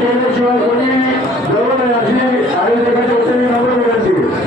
చేయవలసి అదే విధంగా చూస్తే